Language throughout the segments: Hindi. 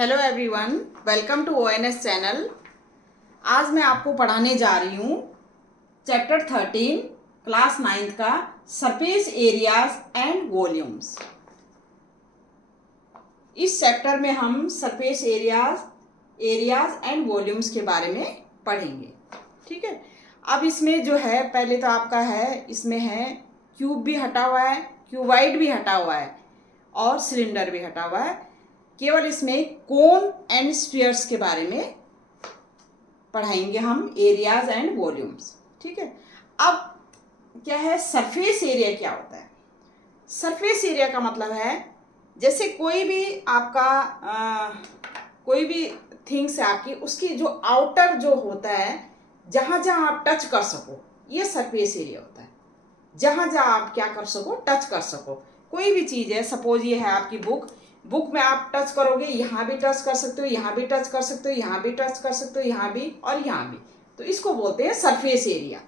Hello everyone, welcome to ONS channel. आज मैं आपको पढ़ाने जा रही हूँ चैप्टर 13 क्लास 9 का सरफेस एरियाज एंड वॉल्यूम्स। इस चैप्टर में हम सरफेस एरियाज एंड वॉल्यूम्स के बारे में पढ़ेंगे। ठीक है। अब इसमें जो है पहले तो आपका है, इसमें है क्यूब भी हटा हुआ है, क्यूबाइड भी हटा हुआ है और सिलेंडर भी हटा हुआ है। केवल इसमें कोन एंड स्फीयर्स के बारे में पढ़ाएंगे हम, एरियाज एंड वॉल्यूम्स। ठीक है। अब क्या है, सरफेस एरिया क्या होता है? सरफेस एरिया का मतलब है जैसे कोई भी आपका कोई भी थिंग्स है आपकी, उसकी जो आउटर जो होता है, जहाँ जहाँ आप टच कर सको, ये सरफेस एरिया होता है। जहाँ जहाँ आप क्या कर सको, टच कर सको। कोई भी चीज़ है, सपोज ये है आपकी बुक में आप टच करोगे, यहाँ भी टच कर सकते हो, यहाँ भी टच कर सकते हो, यहाँ भी टच कर सकते हो, यहाँ भी और यहाँ भी। तो इसको बोलते हैं सरफेस एरिया।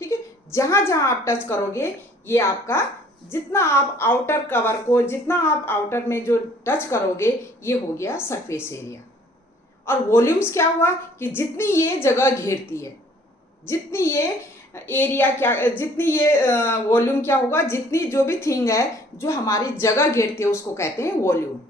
ठीक है। जहाँ जहाँ आप टच करोगे, ये आपका जितना आप आउटर कवर को, जितना आप आउटर में जो टच करोगे, ये हो गया सरफेस एरिया। और वॉल्यूम्स क्या हुआ कि जितनी ये जगह घेरती है, जितनी ये एरिया क्या, जितनी ये वॉल्यूम क्या होगा, जितनी जो भी थिंग है जो हमारी जगह घेरती है, उसको कहते हैं वॉल्यूम।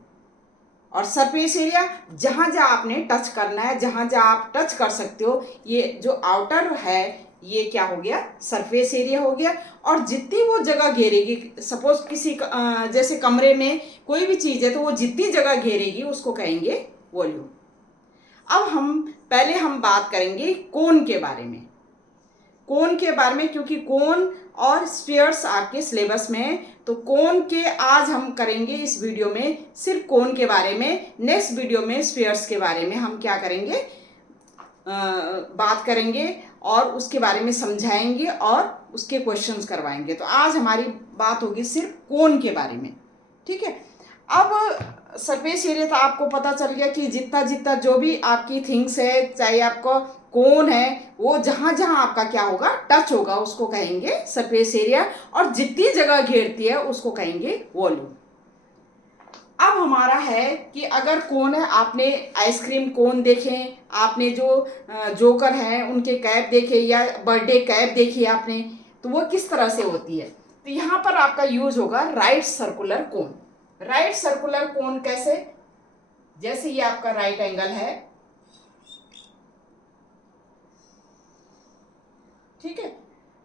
और सरफेस एरिया जहाँ जहाँ आपने टच करना है, जहाँ जहाँ आप टच कर सकते हो, ये जो आउटर है, ये क्या हो गया, सरफेस एरिया हो गया। और जितनी वो जगह घेरेगी, सपोज किसी जैसे कमरे में कोई भी चीज़ है, तो वो जितनी जगह घेरेगी उसको कहेंगे वॉल्यूम। अब हम बात करेंगे कोन के बारे में। कोन के बारे में, क्योंकि कोन और स्फीयर्स आपके सिलेबस में है, तो कोन के आज हम करेंगे इस वीडियो में सिर्फ कोन के बारे में। नेक्स्ट वीडियो में स्फीयर्स के बारे में हम क्या करेंगे, बात करेंगे और उसके बारे में समझाएंगे और उसके क्वेश्चंस करवाएंगे। तो आज हमारी बात होगी सिर्फ कोन के बारे में। ठीक है। अब सरफेस एरिया तो आपको पता चल गया कि जितना जितना जो भी आपकी थिंग्स है, चाहे आपको कोन है, वो जहाँ जहाँ आपका क्या होगा, टच होगा, उसको कहेंगे सरफेस एरिया। और जितनी जगह घेरती है उसको कहेंगे वॉल्यूम। अब हमारा है कि अगर कोन है, आपने आइसक्रीम कोन देखे, आपने जो जोकर हैं उनके कैप देखे, या बर्थडे कैप देखी आपने, तो वो किस तरह से होती है। तो यहाँ पर आपका यूज होगा राइट सर्कुलर कोन। राइट सर्कुलर कोन कैसे, जैसे ये आपका राइट एंगल है, ठीक है।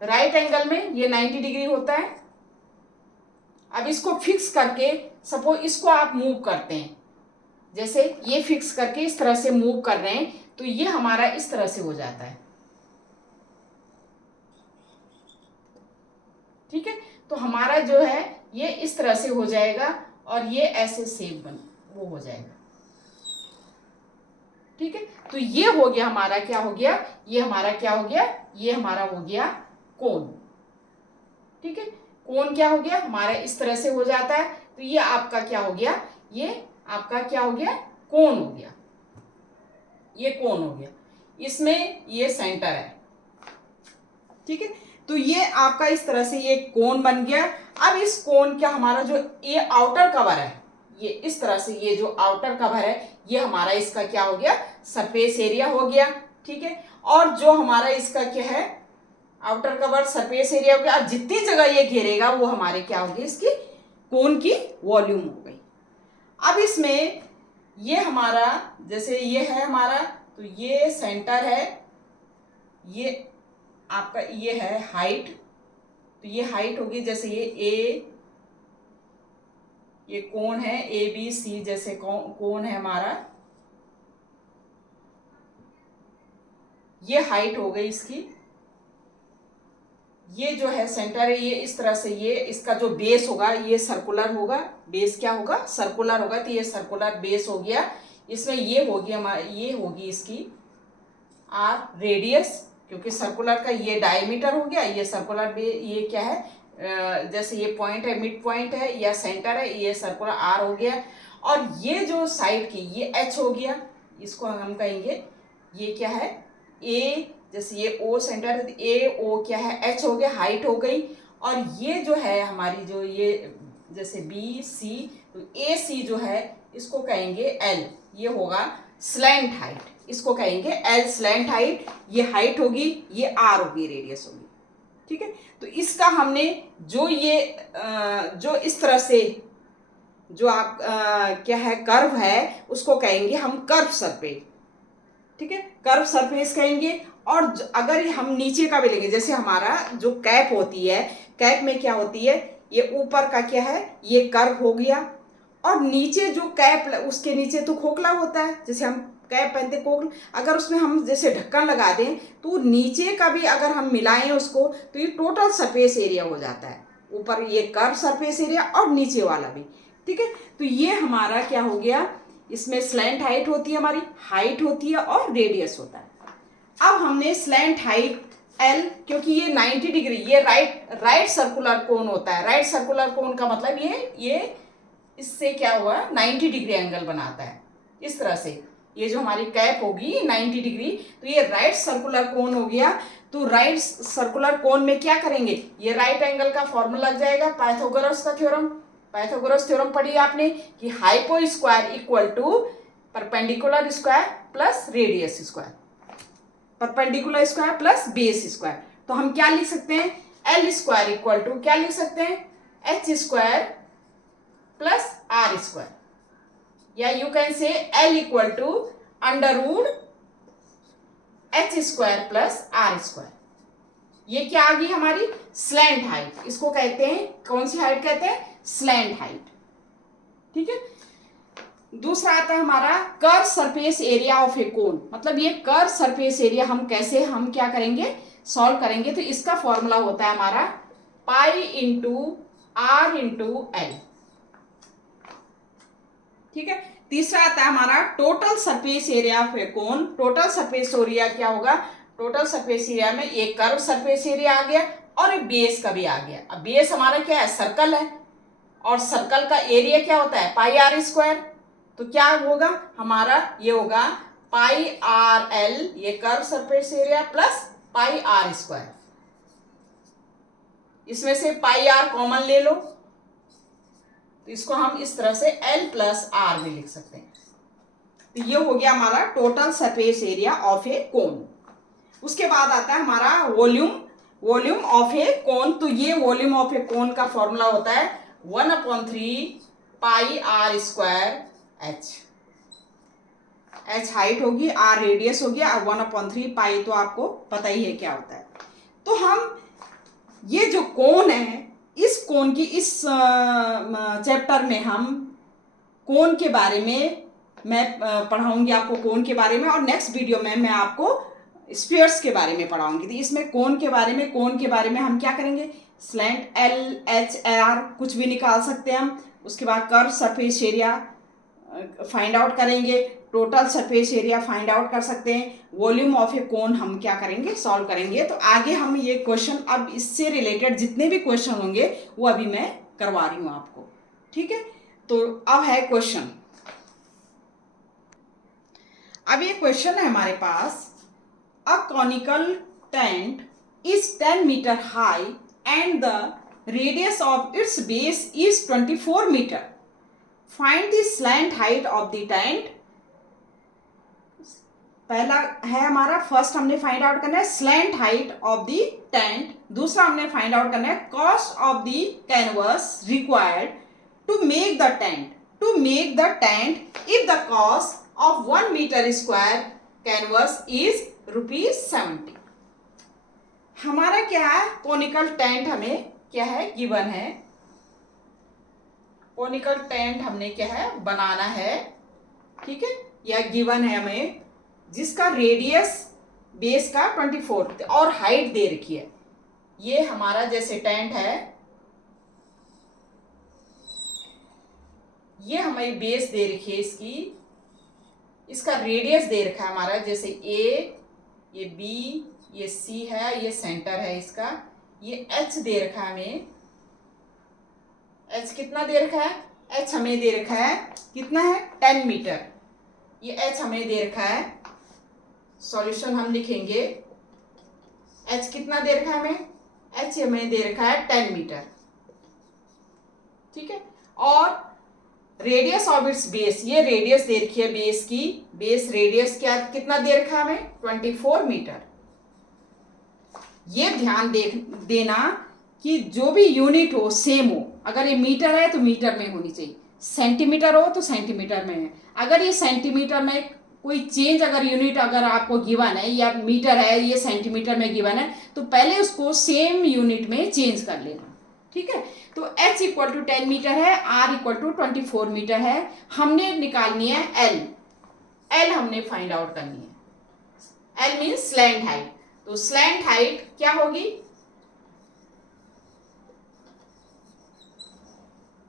राइट एंगल में ये 90 डिग्री होता है। अब इसको फिक्स करके, सपोज इसको आप मूव करते हैं, जैसे ये फिक्स करके इस तरह से मूव कर रहे हैं, तो ये हमारा इस तरह से हो जाता है। ठीक है। तो हमारा जो है ये इस तरह से हो जाएगा और ये ऐसे सेप वो हो जाएगा। ठीक है। तो ये हो गया हमारा, क्या हो गया, ये हमारा क्या हो गया, ये हमारा हो गया कोन। ठीक है। कोन क्या हो गया हमारा, इस तरह से हो जाता है। तो ये आपका क्या हो गया, ये आपका क्या हो गया, कोन हो गया। ये कोन हो गया, इसमें ये सेंटर है। ठीक है। तो ये आपका इस तरह से ये कोन बन गया। अब इस कोन का हमारा जो ये आउटर कवर है, ये इस तरह से ये जो आउटर कवर है, ये हमारा इसका क्या हो गया, सरफेस एरिया हो गया। ठीक है। और जो हमारा इसका क्या है, आउटर कवर सरफेस एरिया हो गया। अब जितनी जगह ये घेरेगा वो हमारे क्या होगी, इसकी कोन की वॉल्यूम हो गई। अब इसमें ये हमारा, जैसे ये है हमारा, तो ये सेंटर है, ये आपका ये है हाइट, तो ये हाइट होगी, जैसे ये कोन है ABC, जैसे कोन है हमारा, ये हाइट हो गई इसकी। ये जो है सेंटर है, ये इस तरह से, ये इसका जो बेस होगा ये सर्कुलर होगा। बेस क्या होगा, सर्कुलर होगा। तो ये सर्कुलर बेस हो गया। इसमें ये होगी हमारा, ये होगी इसकी R रेडियस, क्योंकि सर्कुलर का ये डायमीटर हो गया। ये सर्कुलर ये क्या है, जैसे ये पॉइंट है, मिड पॉइंट है या सेंटर है, ये सर्कुलर R हो गया। और ये जो साइड की ये H हो गया, इसको हम कहेंगे ये क्या है, A, जैसे ये O सेंटर है, तो AO क्या है, H हो गया, हाइट हो गई। और ये जो है हमारी, जो ये जैसे BC, तो AC जो है इसको कहेंगे एल, ये होगा स्लैंट हाइट, इसको कहेंगे एल स्लैंट हाइट। ये हाइट होगी, ये आर होगी, रेडियस होगी। ठीक है, तो इसका हमने जो ये जो इस तरह से जो आप क्या है कर्व है, उसको कहेंगे हम कर्व सरफेस। ठीक है, कर्व सरफेस कहेंगे। और अगर हम नीचे का भी लेंगे, जैसे हमारा जो कैप होती है, कैप में क्या होती है, ये ऊपर का क्या है, ये कर्व हो गया, और नीचे जो कैप, उसके नीचे तो खोखला होता है, जैसे हम कैप पहनते खोखला, अगर उसमें हम जैसे ढक्कन लगा दें तो नीचे का भी अगर हम मिलाएं उसको, तो ये टोटल सरफेस एरिया हो जाता है। ऊपर ये कर्व सरफेस एरिया और नीचे वाला भी। ठीक है, तो ये हमारा क्या हो गया, इसमें स्लैंट हाइट होती है, हमारी हाइट होती है और रेडियस होता है। अब हमने स्लैंट हाइट एल, क्योंकि ये 90 डिग्री, ये राइट सर्कुलर कोन होता है। राइट सर्कुलर कोन का मतलब ये इससे क्या हुआ, 90 डिग्री एंगल बनाता है। इस तरह से ये जो हमारी कैप होगी 90 डिग्री, तो ये राइट सर्कुलर कोन हो गया। तो राइट सर्कुलर कोन में क्या करेंगे, ये राइट एंगल का फॉर्मूला लग जाएगा, पाइथागोरस का थ्योरम। पाइथागोरस थ्योरम पढ़ी आपने कि hypo square equal to perpendicular square plus radius square, perpendicular square plus base square. तो हम क्या लिख सकते हैं, एल स्क्वायर इक्वल टू क्या लिख सकते हैं, H square plus R square, या you can say L equal to under root H square plus R square. ये क्या आ गई हमारी स्लैंट हाइट, इसको कहते हैं, कौन सी हाइट कहते हैं, स्लैंट हाइट। ठीक है, दूसरा आता है हमारा curve surface area of a कोन। मतलब ये कर्व सरफेस एरिया हम कैसे, हम क्या करेंगे, सॉल्व करेंगे। तो इसका फॉर्मूला होता है हमारा pi into R into L. ठीक है, तीसरा आता है हमारा total surface area of a cone. Total surface area क्या होगा, टोटल सरफेस एरिया में एक कर्व सरफेस एरिया आ गया और एक बेस का भी आ गया। अब बेस हमारा क्या है, सर्कल है, और सर्कल का एरिया क्या होता है, पाई आर स्क्वायर। तो क्या होगा हमारा, ये होगा पाई आर एल, ये curve surface area plus pi R square. इसमें से पाई आर कॉमन ले लो, तो इसको हम इस तरह से एल प्लस आर भी लिख सकते हैं। तो ये हो गया हमारा total surface area of a कोन। उसके बाद आता है हमारा वॉल्यूम ऑफ ए कोन। तो ये वॉल्यूम ऑफ ए कोन का फॉर्मूला होता है 1/3 pi R square H. H height होगी, आर रेडियस हो गया, और 1/3 पाई तो आपको पता ही है क्या होता है। तो हम ये जो कोन है, इस कोन की इस चैप्टर में हम कोन के बारे में मैं पढ़ाऊंगी आपको, कोन के बारे में, और नेक्स्ट वीडियो में मैं आपको स्फीयर्स के बारे में पढ़ाऊंगी। तो इसमें कोन के बारे में हम क्या करेंगे, स्लैंट एल एच आर कुछ भी निकाल सकते हैं हम। उसके बाद curve surface area find out करेंगे, total surface area find out कर सकते हैं, वॉल्यूम ऑफ ए कोन हम क्या करेंगे, सॉल्व करेंगे। तो आगे हम ये क्वेश्चन, अब इससे रिलेटेड जितने भी क्वेश्चन होंगे वो अभी मैं करवा रही हूँ आपको। ठीक है, तो अब है क्वेश्चन। अब ये क्वेश्चन है हमारे पास, a conical tent is 10 metre high and the radius of its base is 24 metre. Find the slant height of the tent. पहला है हमारा, फर्स्ट हमने फाइंड आउट करना है slant height of the tent. दूसरा हमने फाइंड आउट करना है cost of the canvas required to make the tent if the cost of 1 metre square canvas is ₹70। हमारा क्या है, कोनिकल टेंट हमें क्या है, गिवन है। कोनिकल टेंट हमने क्या है, बनाना है। ठीक है, या गिवन है हमें, जिसका रेडियस बेस का 24 और हाइट दे रखी है। ये हमारा जैसे टेंट है, ये हमें बेस दे रखी है इसकी, इसका रेडियस दे रखा है हमारा, जैसे ए, ये बी, ये सी है, ये सेंटर है इसका, ये एच दे रखा है हमें। एच कितना दे रखा है, एच हमें दे रखा है कितना है, 10 मीटर। ये एच हमें दे रखा है, सॉल्यूशन हम लिखेंगे, एच कितना दे रखा है हमें, एच हमें दे रखा है 10 मीटर। ठीक है, और रेडियस ऑफ इट्स बेस, ये रेडियस दे रखी है बेस की, बेस रेडियस क्या कितना दे रखा है हमें 24 मीटर। ये ध्यान देना कि जो भी यूनिट हो सेम हो, अगर ये मीटर है तो मीटर में होनी चाहिए, सेंटीमीटर हो तो सेंटीमीटर में है। अगर ये सेंटीमीटर में कोई चेंज, अगर यूनिट अगर आपको गिवन है या मीटर है ये सेंटीमीटर में गिवन है, तो पहले उसको सेम यूनिट में चेंज कर लेना, ठीक है। तो h इक्वल टू 10 मीटर है, r इक्वल टू 24 मीटर है। हमने निकालनी है l हमने फाइंड आउट करनी है। l means slant height. तो स्लैंट हाइट क्या होगी,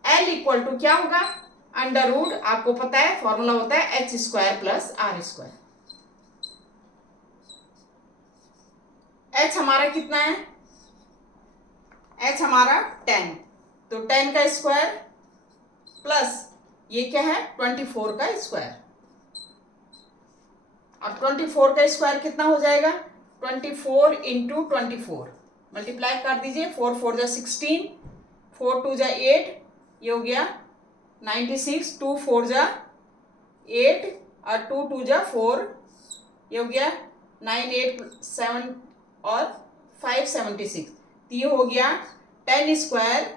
l इक्वल टू क्या होगा, अंडर रूट, आपको पता है फॉर्मूला होता है h square plus r square. h हमारा कितना है, h हमारा 10, तो 10 का स्क्वायर प्लस ये क्या है 24 का स्क्वायर। अब 24 का स्क्वायर कितना हो जाएगा, 24 इंटू 24 मल्टीप्लाई कर दीजिए, 4 4 जा 16, 4 2 जा 8, ये हो गया 96, 2 4 जा 8 और 2 2 जा 4, ये हो गया 9 8 7 और 5 76, तो ये हो गया 10 स्क्वायर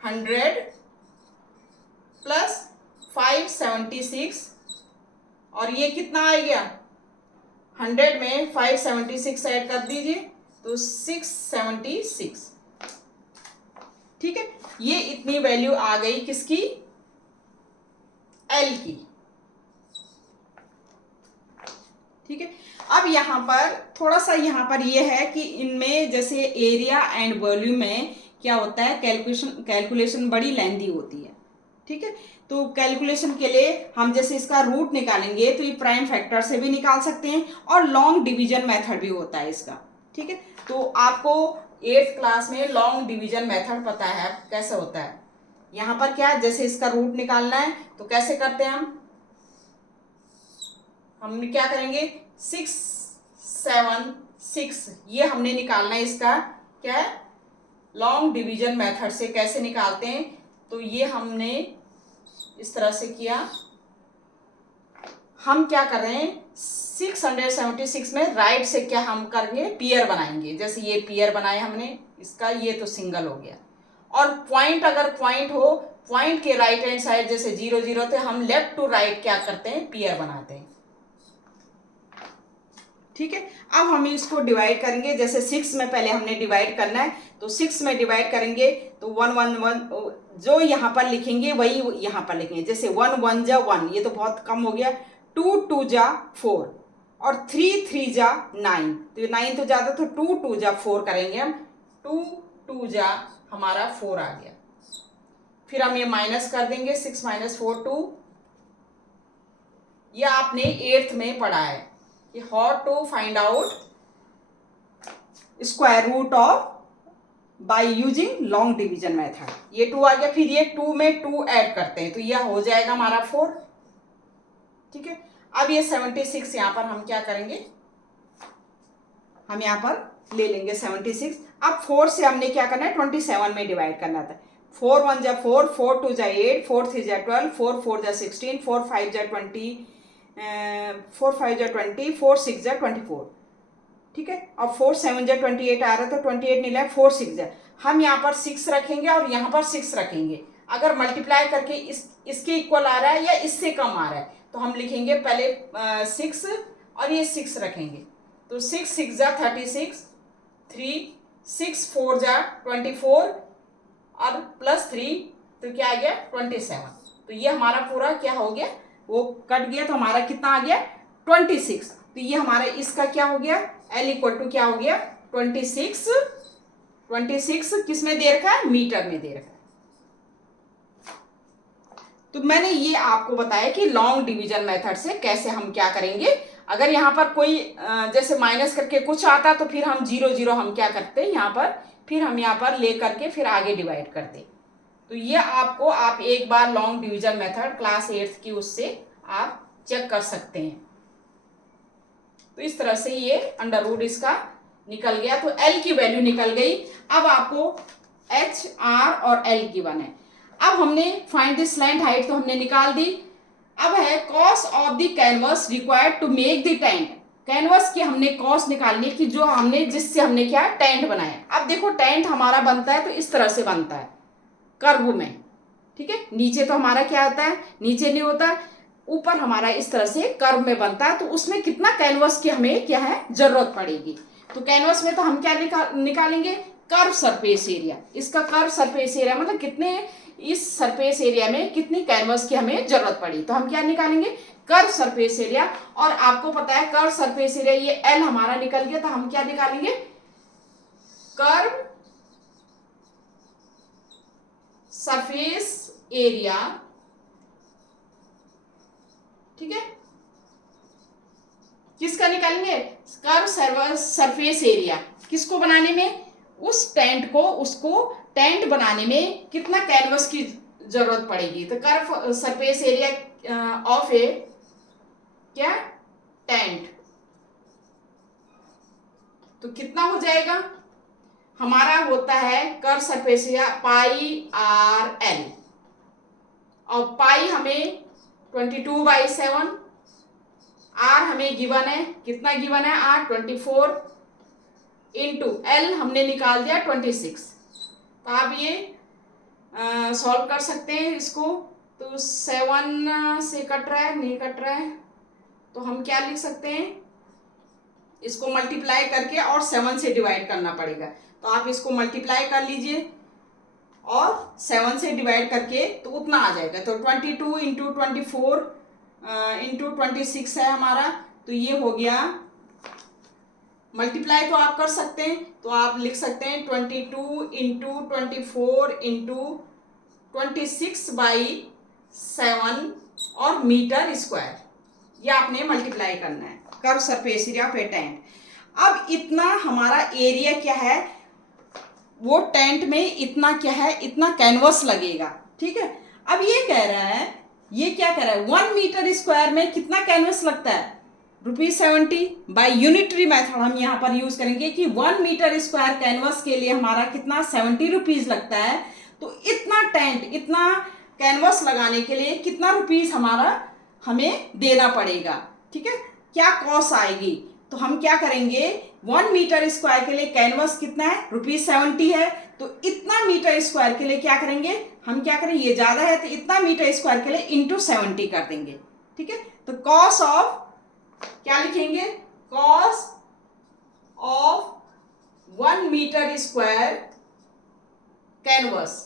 100 प्लस 576, और ये कितना आ गया 100 में 576 ऐड कर दीजिए तो 676, ठीक है। ये इतनी वैल्यू आ गई किसकी, L की, ठीक है। अब यहाँ पर थोड़ा सा यहाँ पर ये है कि इनमें जैसे एरिया एंड वॉल्यूम में क्या होता है, कैलकुलेशन बड़ी लेंदी होती है, ठीक है। तो कैलकुलेशन के लिए हम जैसे इसका रूट निकालेंगे तो ये प्राइम फैक्टर से भी निकाल सकते हैं और लॉन्ग डिवीजन मेथड भी होता है इसका, ठीक है। तो आपको 8th क्लास में लॉन्ग डिवीजन मेथड पता है कैसे होता है। यहाँ पर क्या है, जैसे इसका रूट निकालना है तो कैसे करते हैं हम क्या करेंगे 6 7 6, ये हमने निकालना है इसका क्या है लॉन्ग डिवीजन मेथड से। कैसे निकालते हैं, तो ये हमने इस तरह से किया, हम क्या कर रहे हैं 676 में राइट से क्या हम करेंगे पियर बनाएंगे, जैसे ये पियर बनाए हमने इसका, ये तो सिंगल हो गया। और पॉइंट अगर पॉइंट हो, पॉइंट के राइट हैंड साइड जैसे 0 0 थे, हम लेफ्ट टू राइट क्या करते हैं पियर बनाते हैं, ठीक है। अब हम इसको डिवाइड करेंगे, जैसे 6 में पहले हमने डिवाइड करना है, तो 6 में डिवाइड करेंगे तो 1 1 1 जो यहाँ पर लिखेंगे वही यहाँ पर लिखेंगे, जैसे 1 1 जा 1, ये तो बहुत कम हो गया, 2 2 जा 4 और 3 3 जा 9, तो 9 तो ज़्यादा, तो 2 2 जा 4 करेंगे हम, 2 2 जा हमारा 4 आ गया। फिर हम ये माइनस कर देंगे, 6 - 4 2, ये आपने 8th में पढ़ा है कि how to find out square root of by using long division method. ये 2 आ गया, फिर ये 2 में 2 ऐड करते हैं तो यह हो जाएगा हमारा 4, ठीक है। अब ये 76 यहाँ पर हम क्या करेंगे, हम यहाँ पर ले लेंगे 76। अब 4 से हमने क्या करना है 27 में डिवाइड करना था, 4 1 जा 4, 4 2 जा 8, 4 3 जा 12, 4 4 जा 16, 4 5 जा 20, 4 5 जा 20, 4 6 जा 24, ठीक है। अब 4 7 जा 28 आ रहा है, तो 28 नहीं लाए, 4 6 जा, हम यहाँ पर 6 रखेंगे और यहाँ पर 6 रखेंगे। अगर मल्टीप्लाई करके इसके इक्वल आ रहा है या इससे कम आ रहा है तो हम लिखेंगे पहले 6 और ये 6 रखेंगे, तो 6 6 जा 36, 3 6 4 जा 24 और प्लस 3 तो क्या आ गया 27, तो ये हमारा पूरा क्या हो गया, वो कट गया, तो हमारा कितना आ गया 26। तो ये हमारा इसका क्या हो गया, L इक्वल टू क्या हो गया 26। 26 किस में दे रखा है, मीटर में दे रखा है। तो मैंने ये आपको बताया कि लॉन्ग डिवीजन मेथड से कैसे हम क्या करेंगे। अगर यहाँ पर कोई जैसे माइनस करके कुछ आता तो फिर हम 0 0 हम क्या करते हैं यहाँ पर, फिर हम यहाँ पर ले करके फिर आगे डिवाइड करते। तो ये आपको आप एक बार long division method class 8th की उससे आप चेक कर सकते हैं। तो इस तरह से ये अंडर रूट इसका निकल गया, तो L की वैल्यू निकल गई। अब आपको H R और L की वन है। अब हमने फाइंड द स्लैंट हाइट तो हमने निकाल दी। अब है cost of the canvas required to make the tent. Canvas की हमने कॉस्ट निकालनी कि जो हमने जिससे हमने क्या टेंट बनाया। अब देखो टेंट हमारा बनता है तो इस तरह से बनता है कर्व में, ठीक है। नीचे तो हमारा क्या होता है, नीचे नहीं होता, ऊपर हमारा इस तरह से कर्व में बनता है। तो उसमें कितना कैनवस की हमें क्या है जरूरत पड़ेगी। तो कैनवस में तो हम क्या निकालेंगे, कर्व सरफेस एरिया। इसका कर्व सरफेस एरिया मतलब कितने, इस सरफेस एरिया में कितनी कैनवस की हमें जरूरत पड़ी। तो हम क्या निकालेंगे, कर्व सरफेस एरिया। और आपको पता है कर्व सरफेस एरिया ये एल हमारा निकल गया, तो हम क्या निकालेंगे, कर्व सरफेस एरिया, ठीक है। किसका निकालेंगे, कर्व सरफेस एरिया। किसको बनाने में, उस टेंट को, उसको टेंट बनाने में कितना कैनवस की जरूरत पड़ेगी। तो कर्व सरफेस एरिया ऑफ ए क्या टेंट, तो कितना हो जाएगा, हमारा होता है curve surface area pi R L. और पाई हमें 22/7, आर हमें गिवन है, कितना गिवन है आर 24, इंटू एल हमने निकाल दिया 26। तो आप ये सॉल्व कर सकते हैं इसको। तो 7 से कट रहा है, नहीं कट रहा है, तो हम क्या लिख सकते हैं, इसको मल्टीप्लाई करके और 7 से डिवाइड करना पड़ेगा। तो आप इसको मल्टीप्लाई कर लीजिए और 7 से डिवाइड करके तो उतना आ जाएगा। तो 22 इंटू 24 इंटू 26 है हमारा, तो ये हो गया। मल्टीप्लाई तो आप कर सकते हैं, तो आप लिख सकते हैं 22 इंटू 24 इंटू 26/7 और मीटर स्क्वायर, ये आपने मल्टीप्लाई करना है, curve surface area of A tent. अब इतना हमारा एरिया क्या है, वो टेंट में इतना क्या है, इतना कैनवस लगेगा, ठीक है। अब ये कह रहा है, ये क्या कह रहा है, 1 मीटर स्क्वायर में कितना कैनवस लगता है, ₹70। बाय यूनिटरी मेथड हम यहाँ पर यूज करेंगे कि 1 मीटर स्क्वायर कैनवस के लिए हमारा कितना ₹70 लगता है। तो इतना टेंट, इतना कैनवस लगाने के लिए कितना रुपीस हमारा हमें देना पड़ेगा, ठीक है, क्या कॉस्ट आएगी। तो हम क्या करेंगे, 1 मीटर स्क्वायर के लिए कैनवस कितना है, ₹70 है। तो इतना मीटर स्क्वायर के लिए क्या करेंगे, हम क्या करें, ये ज्यादा है तो इतना मीटर स्क्वायर के लिए इंटू 70 कर देंगे, ठीक है। तो कॉस्ट ऑफ क्या लिखेंगे, cost of 1 metre square canvas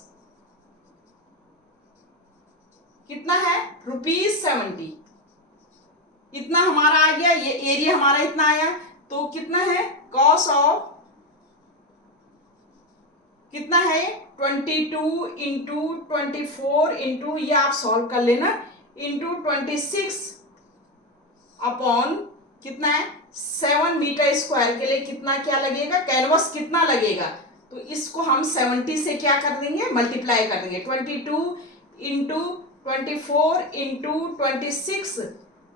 कितना है, ₹70। इतना हमारा आ गया, ये एरिया हमारा इतना आया। तो कितना है, कॉस्ट ऑफ कितना है, 22 इंटू 24 इंटू, ये आप सॉल्व कर लेना, इंटू 26 अपॉन कितना है 7 मीटर स्क्वायर के लिए कितना क्या लगेगा, कैनवस कितना लगेगा। तो इसको हम 70 से क्या कर देंगे, मल्टीप्लाई कर देंगे। 22 into 24 into 26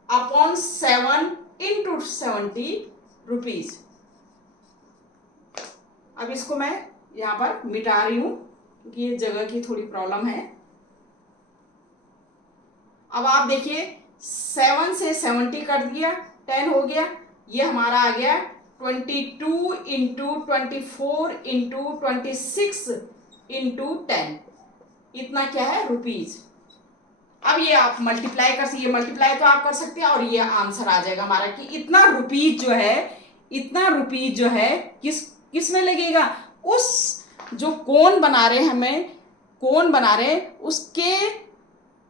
upon 7 into 70 rupees. अब इसको मैं यहाँ पर मिटा रही हूँ क्योंकि ये जगह की थोड़ी प्रॉब्लम है। अब आप देखिए 7 से 70 कर दिया, 10 हो गया, ये हमारा आ गया 22 इंटू 24 इंटू 26 इंटू 10, इतना क्या है, रुपीज। अब ये आप मल्टीप्लाई कर सकते, ये मल्टीप्लाई तो आप कर सकते हैं और ये आंसर आ जाएगा हमारा कि इतना रुपीज जो है, इतना रुपीज जो है किस में लगेगा, उस जो कोन बना रहे हैं, हमें कोन बना रहे हैं, उसके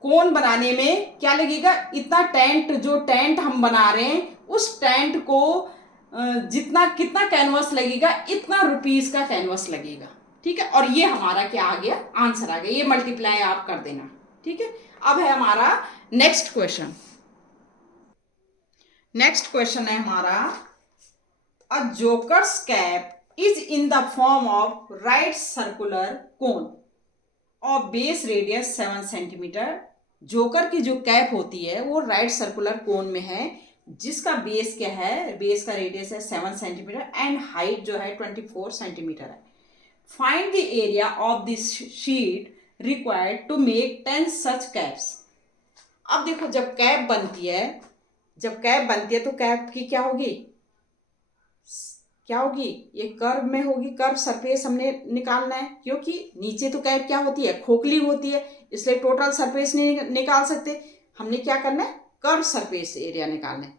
कोन बनाने में क्या लगेगा, इतना टेंट, जो टेंट हम बना रहे हैं उस टेंट को जितना कितना कैनवस लगेगा, इतना रुपीज का कैनवस लगेगा, ठीक है। और ये हमारा क्या आ गया, आंसर आ गया। ये मल्टीप्लाई आप कर देना, ठीक है। अब है हमारा नेक्स्ट क्वेश्चन। नेक्स्ट क्वेश्चन है हमारा, a joker's cap is in the form of right circular cone और बेस रेडियस 7 सेंटीमीटर। जोकर की जो कैप होती है वो राइट सर्कुलर कोन में है, जिसका बेस क्या है, बेस का रेडियस है 7 सेंटीमीटर एंड हाइट जो है 24 सेंटीमीटर है। Find the area of this sheet required to make 10 such caps. अब देखो जब कैप बनती है, तो कैप की क्या होगी, ये कर्व में होगी। कर्व सरफेस हमने निकालना है, क्योंकि नीचे तो कैप क्या होती है, खोखली होती है, इसलिए टोटल सरफेस नहीं निकाल सकते। हमने क्या करना है, कर्व सरफेस एरिया निकालना है।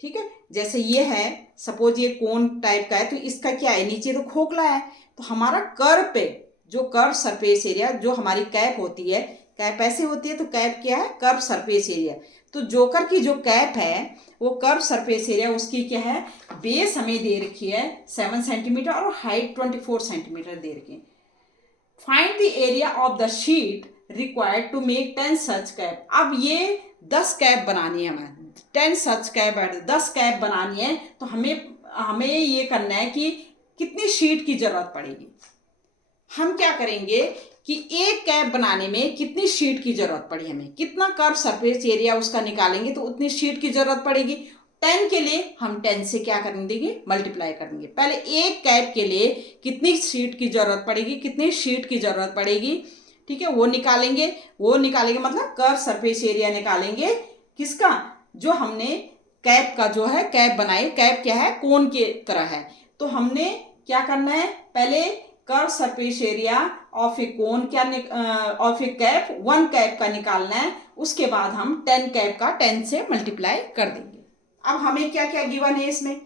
ठीक है, जैसे ये है, सपोज ये कोन टाइप का है, तो इसका क्या है, नीचे तो खोखला है, तो हमारा कर्व पे जो कर्व सरफेस एरिया, जो हमारी कैप होती है, कैप ऐसे होती है, तो कैप क्या है, कर्व सरफेस एरिया। तो जोकर की जो कैप है वो कर्व सरफेस एरिया, उसकी क्या है, बेस हमें दे रखी है 7 सेंटीमीटर और हाइट 24 सेंटीमीटर दे रखी है। Find the area of the sheet required to make 10 such cap. अब ये 10 कैप बनानी है, हमें 10 सच कैप, 10 कैप बनानी है, तो हमें ये करना है कि कितनी शीट की जरूरत पड़ेगी। हम क्या करेंगे कि एक कैप बनाने में कितनी शीट की जरूरत पड़ी, हमें कितना कर्व सरफेस एरिया उसका निकालेंगे तो उतनी शीट की जरूरत पड़ेगी। 10 के लिए हम 10 से क्या कर देंगे, मल्टीप्लाई कर देंगे। पहले एक कैप के लिए कितनी शीट की जरूरत पड़ेगी, कितनी शीट की जरूरत पड़ेगी, ठीक है, वो निकालेंगे मतलब कर्व सरफेस एरिया निकालेंगे किसका, जो हमने कैप का जो है कैप बनाई। कैप क्या है, कोन के तरह है, तो हमने क्या करना है, पहले curve surface area of a cone of a cap 1 cap का निकालना है। उसके बाद हम 10 कैप का 10 से मल्टीप्लाई कर देंगे। अब हमें क्या क्या गिवन है इसमें,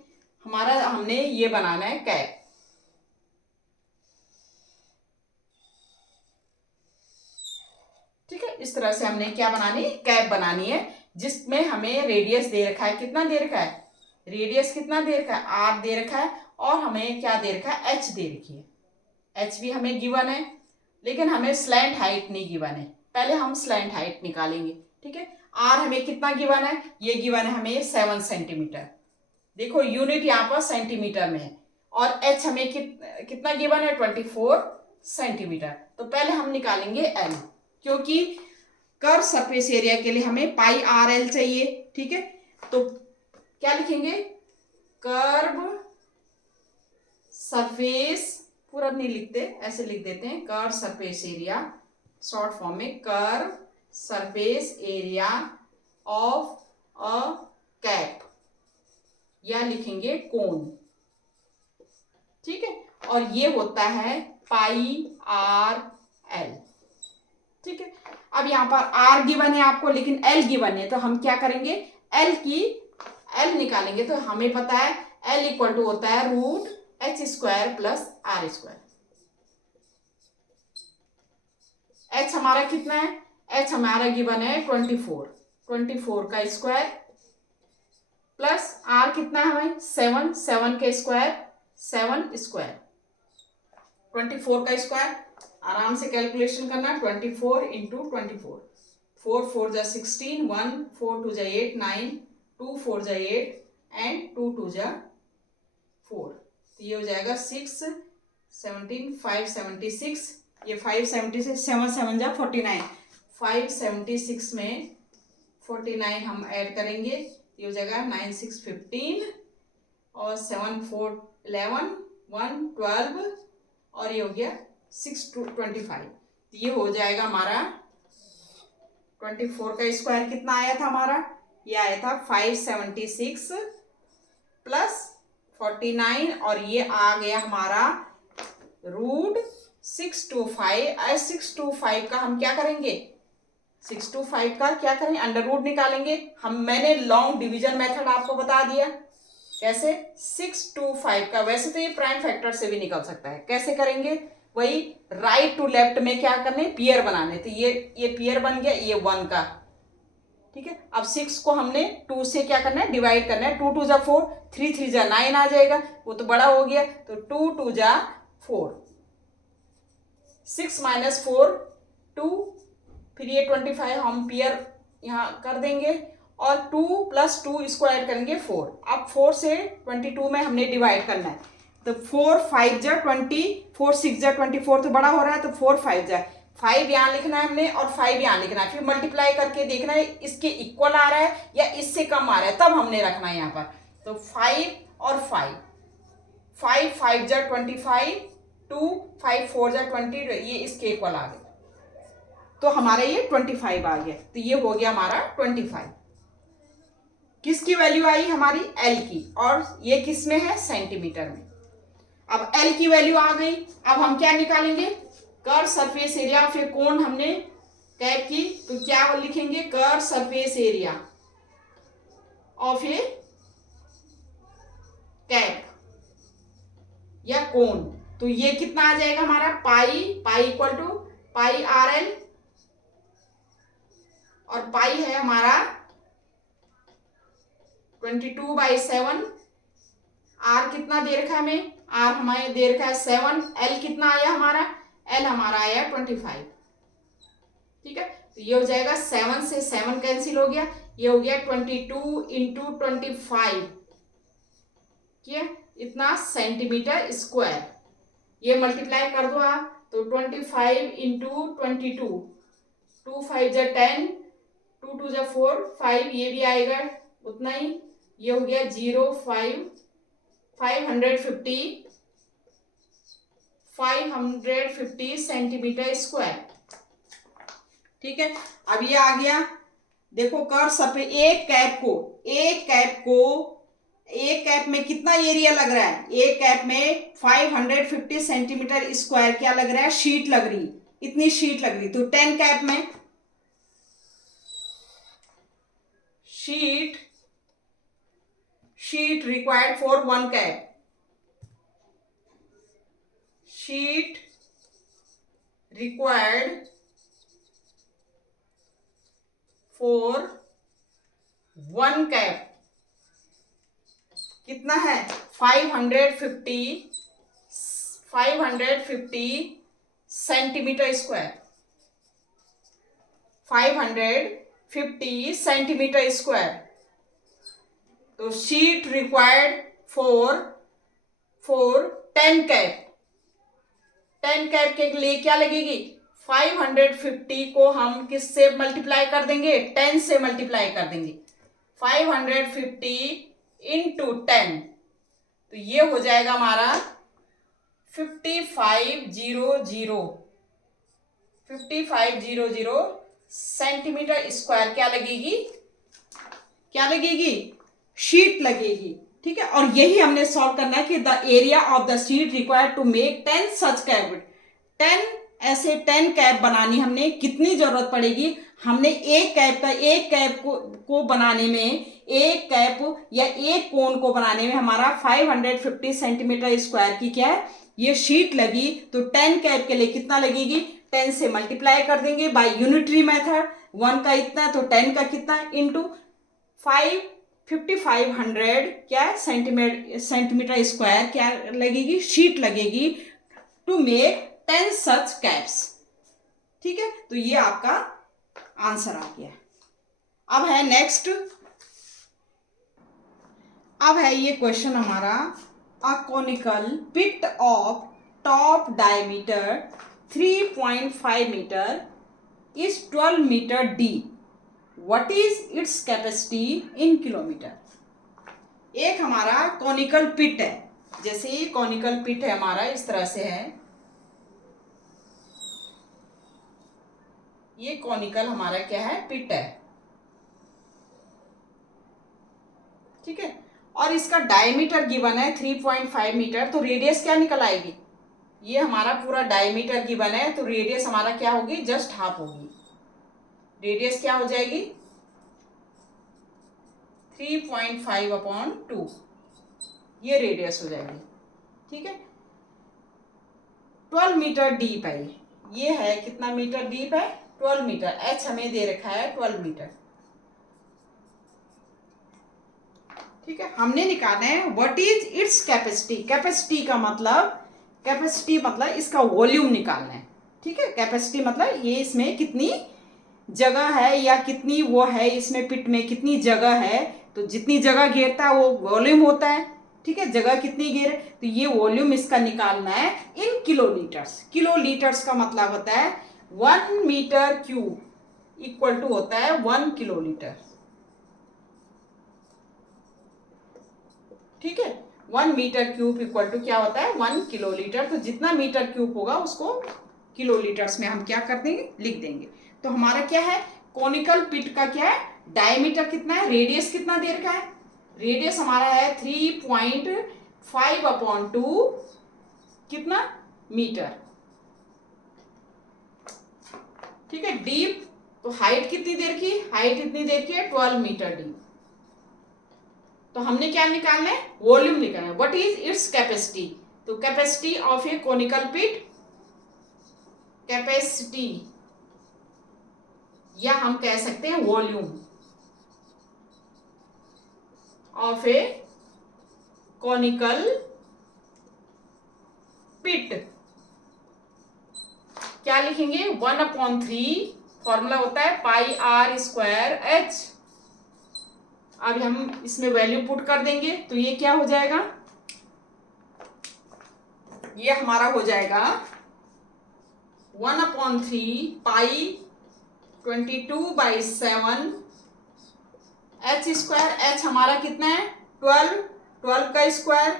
हमने ये बनाना है कैप। ठीक है, इस तरह से हमने क्या बनानी, कैप बनानी है, जिसमें हमें रेडियस दे रखा है, कितना दे रखा है, रेडियस कितना दे रखा है, आर दे रखा है, और हमें क्या दे रखा है, एच दे रखी है। एच भी हमें गिवन है, लेकिन हमें स्लैंट हाइट नहीं गिवन है। पहले हम स्लैंट हाइट निकालेंगे। ठीक है, आर हमें कितना गिवन है, ये गिवन है हमें 7 सेंटीमीटर। देखो यूनिट यहाँ पर सेंटीमीटर में है, और एच हमें कितना गिवन है, 24 सेंटीमीटर। तो पहले हम निकालेंगे एल, क्योंकि कर्व सरफेस एरिया के लिए हमें पाई आर एल चाहिए। ठीक है, तो क्या लिखेंगे, कर्व सरफेस, पूरा नहीं लिखते, ऐसे लिख देते हैं, curve surface area, short form में curve surface area of a cap, या लिखेंगे कोन। ठीक है, और ये होता है पाई आर एल। ठीक है, अब यहाँ पर आर गिवन है आपको, लेकिन एल गिवन है, तो हम क्या करेंगे, एल निकालेंगे। तो हमें पता है एल इक्वल टू होता है √h² प्लस r²। h हमारा कितना है, h हमारा गिवन है 24 का स्क्वायर, प्लस r कितना है हमें 7 के स्क्वायर, 7 स्क्वायर, 24 का स्क्वायर, आराम से कैलकुलेशन करना, 24 इंटू 24, 4 4 जा 16, 1 4 2 जा 8, 9 2 4 जा 8 एंड 2 2 जा 4, तो ये हो जाएगा 6 17 576, ये 576, 7 7 जा 49, 576 में 49 हम ऐड करेंगे, ये हो जाएगा 9 6 15, और 7 4 11, 1 12, और ये हो गया 6 2 25। ये हो जाएगा हमारा 24 का स्क्वायर कितना आया था हमारा, ये आया था 576 प्लस 49, और ये आ गया हमारा √625। 625 का हम क्या करेंगे, 625 का क्या करेंगे, अंडर रूट निकालेंगे। मैंने लॉन्ग डिवीजन मेथड आपको बता दिया कैसे। 625 का वैसे तो ये प्राइम फैक्टर से भी निकल सकता है, कैसे करेंगे, वही राइट टू लेफ्ट में क्या करने, पेयर बनाने। तो ये पेयर बन गया, ये 1 का। ठीक है, अब 6 को हमने 2 से क्या करना है, डिवाइड करना है। 2 2 जा 4, 3 3 जा 9 आ जाएगा, वो तो बड़ा हो गया, तो 2 2 जा 4, 6 - 4 2, फिर ये 25 हम पेयर यहाँ कर देंगे, और 2 + 2 स्क्वायर करेंगे 4। अब 4 से 22 में हमने डिवाइड करना है, तो 4 5 जा 20, 4 6 जा 24, तो बड़ा हो रहा है, तो 4 5 जा 5 यहाँ लिखना है हमने, और 5 यहाँ लिखना है, फिर मल्टीप्लाई करके देखना है इसके इक्वल आ रहा है या इससे कम आ रहा है, तब हमने रखना है यहाँ पर। तो 5 और 5, 5 5 जा 25, 2 5 4 जा 20, ये इसके इक्वल आ गया। तो हमारा ये 25 आ गया, तो ये हो गया हमारा 25। किसकी वैल्यू आई हमारी? एल की, और ये किस में है? सेंटीमीटर में। अब एल की वैल्यू आ गई, अब हम क्या निकालेंगे? Curve surface area of a cone हमने कैप की, तो क्या लिखेंगे? Curve surface area of a cap या कोन, तो ये कितना आ जाएगा हमारा? Pi equal to pi R L, और पाई है हमारा 22/7। आर कितना दे रखा है हमें? आर हमारे दे रखा है 7। एल कितना आया हमारा? एल हमारा आया 25। ठीक है, तो ये हो जाएगा 7 से 7 कैंसिल हो गया, ये हो गया 22 इंटू 25, क्या इतना सेंटीमीटर स्क्वायर। ये मल्टीप्लाई कर दो आप, तो 25 इंटू 22, 2 5 जा 10, 2 2 जा 4, 5 ये भी आएगा उतना ही, ये हो गया 550 सेंटीमीटर स्क्वायर। ठीक है, अब ये आ गया, देखो कर्व सरफेस एक कैप में कितना एरिया लग रहा है? एक कैप में 550 सेंटीमीटर स्क्वायर क्या लग रहा है? शीट लग रही, इतनी शीट लग रही। तो 10 कैप में sheet required for 1 cap, sheet required for 1 cap कितना है? 550 सेंटीमीटर स्क्वायर, 550 सेंटीमीटर स्क्वायर। तो sheet required for 10 cap, 10 cap के लिए क्या लगेगी? 550 को हम किससे मल्टीप्लाई कर देंगे? 10 से मल्टीप्लाई कर देंगे, 550 इंटू 10, तो ये हो जाएगा हमारा 5500 सेंटीमीटर स्क्वायर क्या लगेगी? शीट लगेगी। ठीक है, और यही हमने सॉल्व करना है कि the area of the sheet required to make 10 such cap, 10 cap बनानी हमने कितनी जरूरत पड़ेगी? हमने एक कैप को बनाने में, एक कैप या एक कोन को बनाने में हमारा 550 सेंटीमीटर स्क्वायर की क्या है? ये शीट लगी। तो 10 कैप के लिए कितना लगेगी? 10 से मल्टीप्लाई कर देंगे बाय यूनिटरी मेथड, 1 का इतना तो 10 का कितना इंटू 5500 क्या सेंटीमीटर स्क्वायर क्या लगेगी? शीट लगेगी टू मेक 10 सच कैप्स। ठीक है, तो ये आपका आंसर आ गया। अब है नेक्स्ट, अब है ये क्वेश्चन हमारा, a conical pit of top diameter 3.5 metre is 12 metre deep, what is its capacity in kilometre. एक हमारा कॉनिकल पिट है, जैसे ये कॉनिकल पिट है हमारा, इस तरह से है, ये कॉनिकल हमारा क्या है? पिट है। ठीक है, और इसका डायमीटर गिवन है 3.5 मीटर, तो रेडियस क्या निकल आएगी? ये हमारा पूरा डायमीटर गिवन है, तो रेडियस हमारा क्या होगी? जस्ट हाफ होगी। रेडियस क्या हो जाएगी? 3.5/2, ये रेडियस हो जाएगी। ठीक है, 12 मीटर डीप है ये है कितना मीटर डीप है? 12 मीटर। एच हमें दे रखा है 12 मीटर। ठीक है, हमने निकालना है what is its capacity. Capacity मतलब इसका वॉल्यूम निकालना है। ठीक है, कैपेसिटी मतलब ये इसमें कितनी जगह है या कितनी वो है, इसमें पिट में कितनी जगह है, तो जितनी जगह घेरता है वो वॉल्यूम होता है। ठीक है, जगह कितनी घेरे, तो ये वॉल्यूम इसका निकालना है इन किलोलीटर्स। किलोलीटर्स का मतलब होता है 1 मीटर क्यूब इक्वल टू होता है 1 किलोलीटर। ठीक है, 1 मीटर क्यूब इक्वल टू क्या होता है? 1 किलोलीटर। तो जितना मीटर क्यूब होगा उसको किलोलीटर्स में हम क्या कर देंगे? लिख देंगे। तो हमारा क्या है, कोनिकल पिट का क्या है, डायमीटर कितना है, रेडियस कितना देर का है, रेडियस हमारा है 3.5/2 कितना मीटर। ठीक है, डीप तो हाइट कितनी देर की, हाइट इतनी देर की है 12 मीटर डीप। तो हमने क्या निकालना है, वॉल्यूम निकालना है। व्हाट इज इट्स कैपेसिटी, तो capacity of a conical pit, capacity या हम कह सकते हैं volume of a conical pit, क्या लिखेंगे, 1/3 फॉर्मूला होता है πr²h। अब हम इसमें वैल्यू पुट कर देंगे तो ये क्या हो जाएगा, ये हमारा हो जाएगा 1/3 π22/7 h²। h हमारा कितना है 12, 12 का स्क्वायर,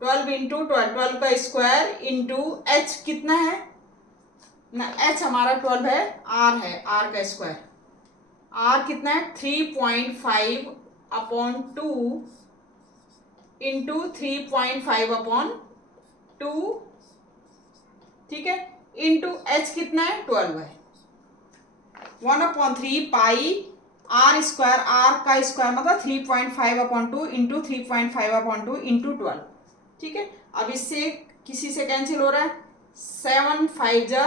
12 इंटू 12 का स्क्वायर इंटू h कितना है ना, h हमारा 12 है, r है, r का स्क्वायर, r कितना है 3.5/2 इंटू 3.5/2, ठीक है, इंटू h कितना है 12 है, 1/3 पाई r², r का स्क्वायर मतलब 3.5/2 इंटू 3.5/2 इंटू 12। ठीक है, अब इससे किसी से कैंसिल हो रहा है, 7 5 जा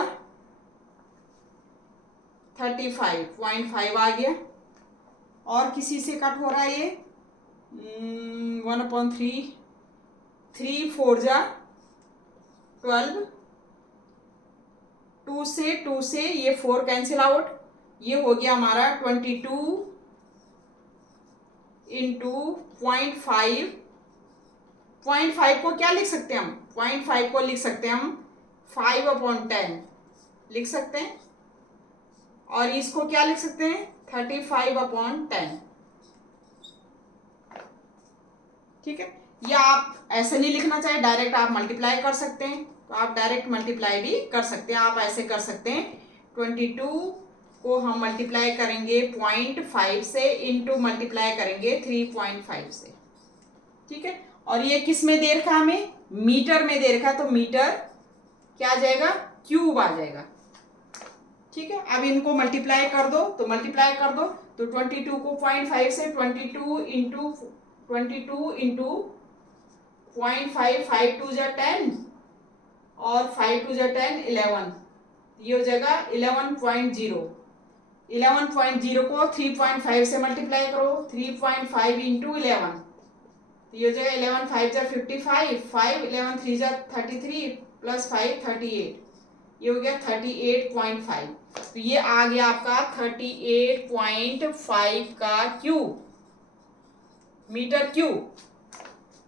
35.5 आ गया, और किसी से कट हो रहा है ये 1/3, 3 4 जा 12, 2 से ये 4 कैंसिल आउट, ये हो गया हमारा 22 इंटू 0.5। 0.5 को क्या लिख सकते हैं हम, 0.5 को लिख सकते हैं हम 5/10 लिख सकते हैं, और इसको क्या लिख सकते हैं 35/10। ठीक है, या आप ऐसे नहीं लिखना चाहे डायरेक्ट आप मल्टीप्लाई कर सकते हैं, तो आप डायरेक्ट मल्टीप्लाई भी कर सकते हैं। आप ऐसे कर सकते हैं 22 को हम मल्टीप्लाई करेंगे 0.5 से, इंटू मल्टीप्लाई करेंगे 3.5 से। ठीक है, और ये किस में दे रखा हमें, मीटर में दे रखा, तो मीटर क्या आ जाएगा, क्यूब आ जाएगा। ठीक है, अब इनको मल्टीप्लाई कर दो, तो मल्टीप्लाई कर दो तो 22 को 0.5 से, 22 इंटू 0.5, 5 2 जा 10 और 5 2 जा 10 11, ये हो जाएगा 11.0। 11.0 को 3.5 से मल्टीप्लाई करो, 3.5 इंटू 11, तो ये हो जाएगा 11 5 जा 55, 5 11 3 जा 33 प्लस 5 38, ये हो गया 38.5। तो ये आ गया आपका 38.5 का क्यूब, मीटर क्यूब।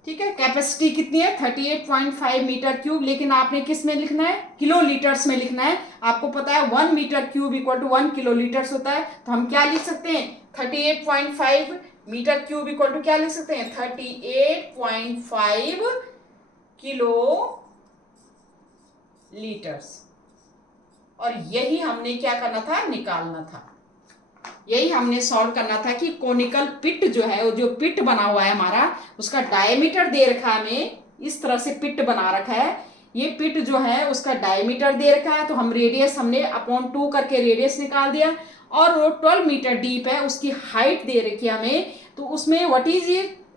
ठीक है, कैपेसिटी कितनी है 38.5 मीटर क्यूब, लेकिन आपने किस में लिखना है, किलो लीटर्स में लिखना है। आपको पता है 1 metre cube equal to 1 kilo litres होता है, तो हम क्या लिख सकते हैं 38.5 मीटर क्यूब इक्वल टू क्या लिख सकते हैं 38.5 किलो लीटर्स। और यही हमने क्या करना था, निकालना था, यही हमने सॉल्व करना था कि कोनिकल पिट जो है, वो जो पिट बना हुआ है हमारा, उसका डायमीटर दे रखा है हमें, इस तरह से पिट बना रखा है, ये पिट जो है उसका डायमीटर दे रखा है, तो हम रेडियस हमने अपॉन 2 करके रेडियस निकाल दिया, और वो 12 मीटर डीप है, उसकी हाइट दे रखी है हमें, तो उसमें what is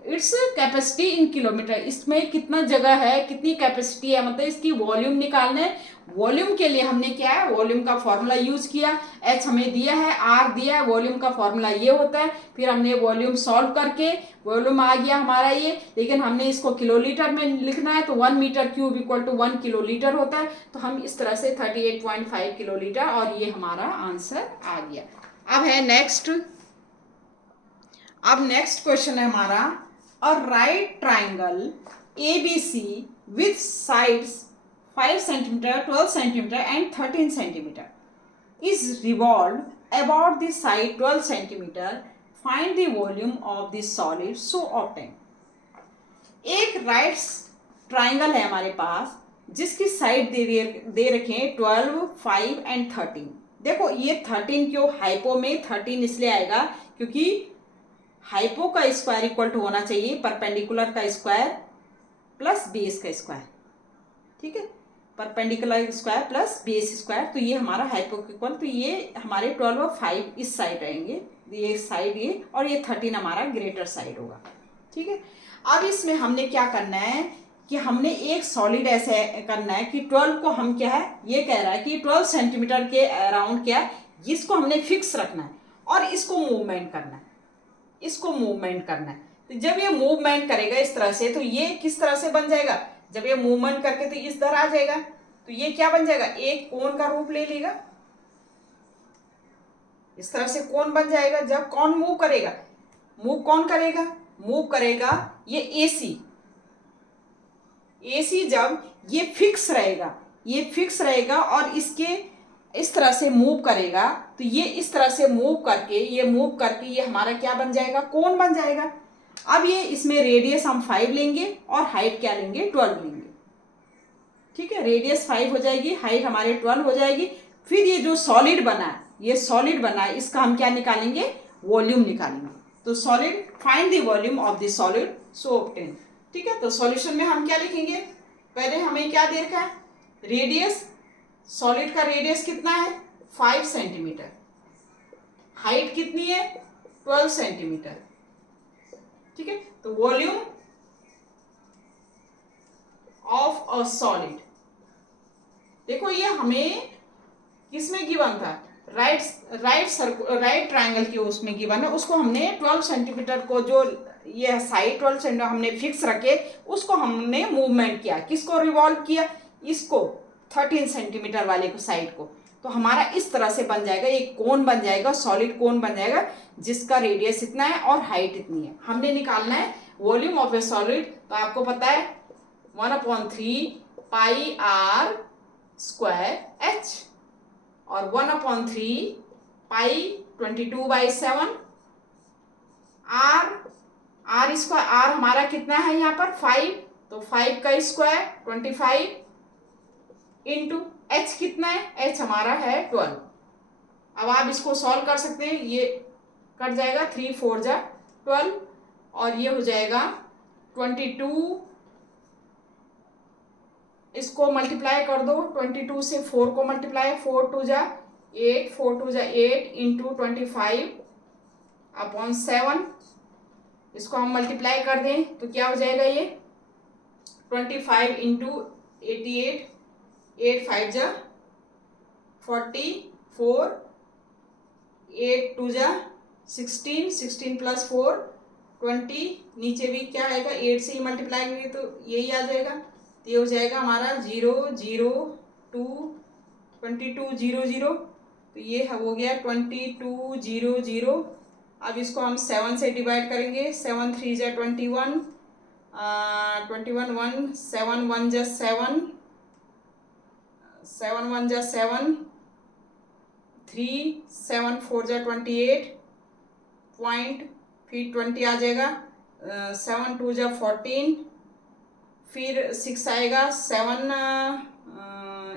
its capacity in kilometre, इसमें कितना जगह है, कितनी कैपेसिटी है, मतलब इसकी वॉल्यूम निकालना है। वॉल्यूम के लिए हमने क्या है, वॉल्यूम का फॉर्मूला यूज किया, एच हमें दिया है, आर दिया है, वॉल्यूम का फॉर्मूला ये होता है। फिर हमने वॉल्यूम सॉल्व करके वॉल्यूम आ गया हमारा ये, लेकिन हमने इसको किलोलीटर में लिखना है, तो 1 metre cube equal to 1 kilolitre होता है, तो हम इस तरह से 38.5 किलोलीटर, और ये हमारा आंसर आ गया। अब है नेक्स्ट, अब नेक्स्ट क्वेश्चन है हमारा, a right triangle ABC with sides 5 centimeter, 12 centimeter and 13 centimeter is revolved about the side 12 centimeter. Find the volume of the solid so obtain. एक राइट ट्राइंगल है हमारे पास जिसकी साइड दे रखे हैं 12, 5 एंड 13। देखो ये 13 क्यों, हाइपो में 13 इसलिए आएगा क्योंकि हाइपो का स्क्वायर इक्वल टू होना चाहिए परपेंडिकुलर का स्क्वायर प्लस बेस का स्क्वायर। ठीक है, perpendicular square plus base square, तो ये हमारा हाइपो इक्वल, तो ये हमारे 12 और 5 इस साइड रहेंगे, ये साइड ये, और ये 13 हमारा ग्रेटर साइड होगा। ठीक है, अब इसमें हमने क्या करना है कि हमने एक सॉलिड ऐसे करना है कि 12 को हम क्या है, ये कह रहा है कि 12 सेंटीमीटर के अराउंड क्या है, जिसको हमने फिक्स रखना है और इसको मूवमेंट करना है, इसको मूवमेंट करना है। तो जब ये मूवमेंट करेगा इस तरह से, तो ये किस तरह से बन जाएगा, जब ये मूवमेंट करके तो इस तरह आ जाएगा, तो ये क्या बन जाएगा, एक कोण का रूप ले लेगा, इस तरह से कोण बन जाएगा। जब कौन मूव करेगा, मूव कौन करेगा, मूव करेगा ये एसी। एसी जब ये फिक्स रहेगा, ये फिक्स रहेगा और इसके इस तरह से मूव करेगा, तो ये इस तरह से मूव करके, ये मूव करके ये हमारा क्या बन जाएगा, कोण बन जाएगा। अब ये इसमें रेडियस हम 5 लेंगे और हाइट क्या लेंगे, 12 लेंगे। ठीक है, रेडियस 5 हो जाएगी, हाइट हमारे 12 हो जाएगी। फिर ये जो सॉलिड बना है, ये सॉलिड बना है, इसका हम क्या निकालेंगे, वॉल्यूम निकालेंगे। तो solid, find the volume of the solid so obtain. ठीक है, तो सॉल्यूशन में हम क्या लिखेंगे, पहले हमें क्या दे रखा है, रेडियस, सॉलिड का रेडियस कितना है 5 सेंटीमीटर, हाइट कितनी है 12 सेंटीमीटर। ठीक है, तो वॉल्यूम ऑफ अ सॉलिड, देखो ये हमें किसमें गिवन था, राइट ट्रायंगल के उसमें गिवन है, उसको हमने 12 सेंटीमीटर को, जो ये साइड 12 सेंटीमीटर हमने फिक्स रखे, उसको हमने मूवमेंट किया, किसको रिवॉल्व किया, इसको 13 सेंटीमीटर वाले को साइड को, तो हमारा इस तरह से बन जाएगा, एक कोण बन जाएगा, सॉलिड कोण बन जाएगा, जिसका रेडियस इतना है और हाइट इतनी है। हमने निकालना है वॉल्यूम ऑफ ए सॉलिड, तो आपको पता है 1/3 पाई आर स्क्वायर एच और 1/3 पाई 22/7 आर स्क्वायर, आर हमारा कितना है यहाँ पर 5, तो 5 का स्क्वायर 25 इंटू एच कितना है, एच हमारा है 12। अब आप इसको सॉल्व कर सकते हैं, ये कट जाएगा, 3 4 जा 12 और ये हो जाएगा 22, इसको मल्टीप्लाई कर दो, 22 से 4 को मल्टीप्लाई, 4 2 जा 8, 4 2 जा 8 इंटू 25/7, इसको हम मल्टीप्लाई कर दें तो क्या हो जाएगा, ये 25 इंटू 88, 8 5 जा 44, 8 2 जा 16, 16 प्लस 4 20, नीचे भी क्या आएगा, 8 से ही मल्टीप्लाई करेंगे तो यही आ जाएगा, तो ये हो जाएगा हमारा 0 0 2 22 0 0, तो ये हो गया 22 0 0। अब इसको हम 7 से डिवाइड करेंगे, 7 3 जा 21, 21 1, 7 1 जा 7, 7 1 जा 7, 3 7 4 जा 28 पॉइंट, फिर 20 आ जाएगा, 7 2 जा 14, फिर 6 आएगा, 7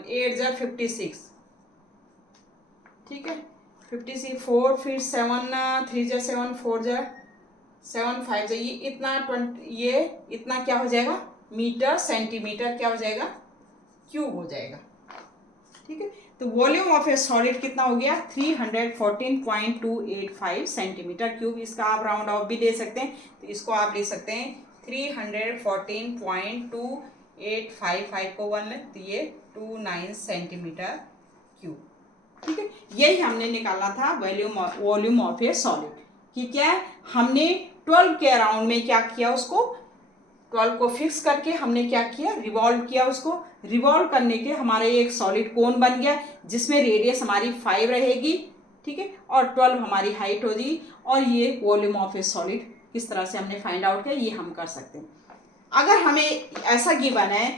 8 जा 56। ठीक है, 56 4, फिर 7 3 जा 7, 4 जा 7 5 जा, ये इतना 20, ये इतना क्या हो जाएगा, मीटर सेंटीमीटर क्या हो जाएगा, क्यूब हो जाएगा। ठीक है, तो वॉल्यूम ऑफ ए सॉलिड कितना हो गया, 314.285 सेंटीमीटर क्यूब। इसका आप राउंड ऑफ भी ले सकते हैं, तो इसको आप ले सकते हैं 314.2855 को 1 ले, तो ये 29 सेंटीमीटर क्यूब। ठीक है, यही हमने निकालना था वॉल्यूम ऑफ ए सॉलिड, कि क्या है, हमने 12 के अराउंड में क्या किया, उसको 12 को फिक्स करके हमने क्या किया, रिवॉल्व किया, उसको रिवॉल्व करने के हमारे एक सॉलिड कोन बन गया, जिसमें रेडियस हमारी 5 रहेगी। ठीक है, और 12 हमारी हाइट होगी, और ये वॉल्यूम ऑफ ए सॉलिड किस तरह से हमने फाइंड आउट किया, ये हम कर सकते हैं। अगर हमें ऐसा गिवन है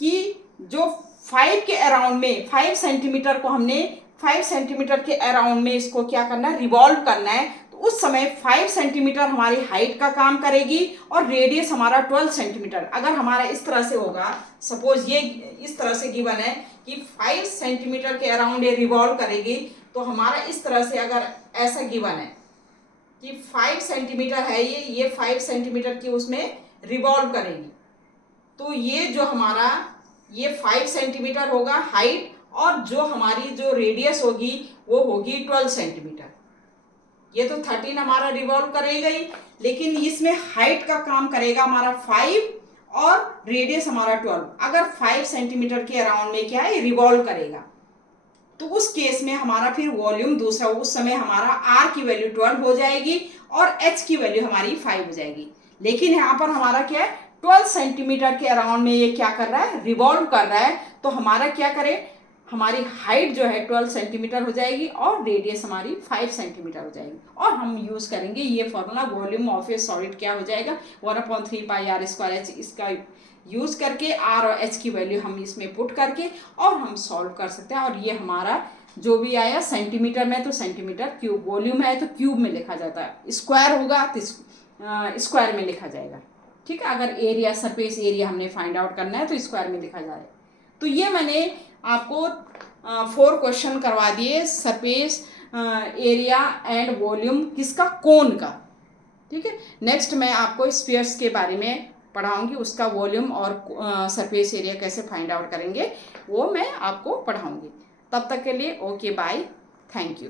कि जो 5 के अराउंड में 5 सेंटीमीटर को हमने 5 सेंटीमीटर के अराउंड में इसको क्या करना है, रिवॉल्व करना है, तो उस समय 5 सेंटीमीटर हमारी हाइट का काम करेगी और रेडियस हमारा 12 सेंटीमीटर। अगर हमारा इस तरह से होगा, सपोज ये इस तरह से गिवन है कि 5 सेंटीमीटर के अराउंड ये रिवॉल्व करेगी, तो हमारा इस तरह से अगर ऐसा गिवन है कि 5 सेंटीमीटर है ये 5 सेंटीमीटर की उसमें रिवॉल्व करेगी, तो ये जो हमारा ये 5 सेंटीमीटर होगा हाइट, और जो हमारी जो रेडियस होगी वो होगी 12 सेंटीमीटर। ये तो 13 हमारा रिवॉल्व करेगा ही, लेकिन इसमें हाइट का काम करेगा हमारा 5 और रेडियस हमारा 12। अगर 5 सेंटीमीटर के अराउंड में क्या है रिवॉल्व करेगा, तो उस केस में हमारा फिर वॉल्यूम दूसरा, उस समय हमारा आर की वैल्यू 12 हो जाएगी और एच की वैल्यू हमारी 5 हो जाएगी। लेकिन यहाँ पर हमारा क्या है 12 सेंटीमीटर के अराउंड में ये क्या कर रहा है रिवॉल्व कर रहा है, तो हमारा क्या करे, हमारी हाइट जो है 12 सेंटीमीटर हो जाएगी और रेडियस हमारी 5 सेंटीमीटर हो जाएगी। और हम यूज़ करेंगे ये formula, volume of A solid क्या हो जाएगा 1/3 पाई आर स्क्वायर एच, इसका यूज़ करके आर और एच की वैल्यू हम इसमें पुट करके और हम सॉल्व कर सकते हैं। और ये हमारा जो भी आया सेंटीमीटर में तो सेंटीमीटर क्यूब, वॉल्यूम है तो क्यूब में लिखा जाता है, स्क्वायर होगा तो स्क्वायर में लिखा जाएगा। ठीक है, अगर एरिया सरफेस एरिया हमने फाइंड आउट करना है तो स्क्वायर में लिखा जाए। तो ये मैंने आपको 4 क्वेश्चन करवा दिए, सरफेस एरिया एंड वॉल्यूम किसका, कोन का। ठीक है, नेक्स्ट मैं आपको स्फीयर्स के बारे में पढ़ाऊंगी, उसका वॉल्यूम और सरफेस एरिया कैसे फाइंड आउट करेंगे वो मैं आपको पढ़ाऊंगी। तब तक के लिए ओके बाय, थैंक यू।